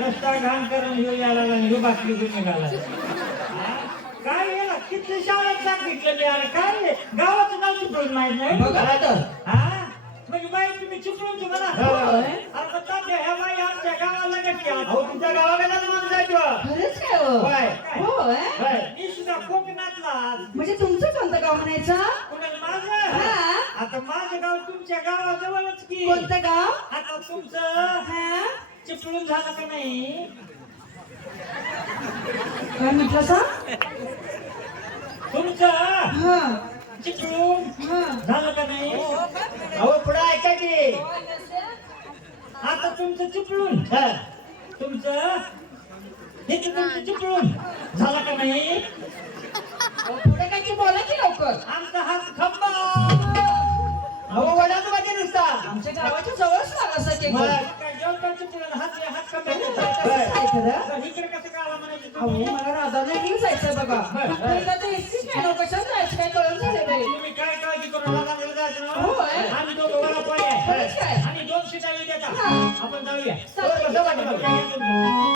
रस्ता घाण करून घेऊन यायला आणि ह्यो बाटली घेऊन निघाला. काय याला किती शाळेत सांगितलं मी यार काय रे? गावाचं नाव चुकवून माहित नाही बघा तर. हा म्हणजे बाई तुम्ही चुकवून म्हणा अरे बता ह्या बाई आमच्या गावाला नक्की अहो तुमच्या गावाकडे माणूस जायचो. खरंच काय हो? होय. होय. मी सुद्धा कोकणातला म्हणजे तुमचं कोणतं गाव म्हणायचं? कुणाला माझं हा. आता माझं गाव तुमच्या गावाजवळच की कोणतं गाव? आता तुमचं हा? चिपळून झालं का नाही काय म्हटलं सा? तुमचं हा. चिपळून हा. झालं का नाही अहो पुढे ऐका की. आता तुमचं चिपळूण तुमचं इथं तुमचं चिपळूण झालं का नाही अहो, पुढे काय की बोला की लवकर. आमचा हात खंबा अहो वडाच मध्ये नुसता. आमच्या गावाच्या जवळच लागा सके मग. काय जेवढं चिपळूण हात हात खंबा इकडे कसं गावा म्हणायचं अहो तुम्ही मला राधाला घेऊन जायचंय बघा. पहिला तर एकटीच नाही कशात जायचं काय कळून झाले बाई. तुम्ही काय काळजी करू नका मला जायचं ना? होय. आम्ही दोघं वडापाव आहे खरंच काय? आणि 2 सीटा येऊ देता आपण जाऊया चालतंय. बसा पाठीमागे.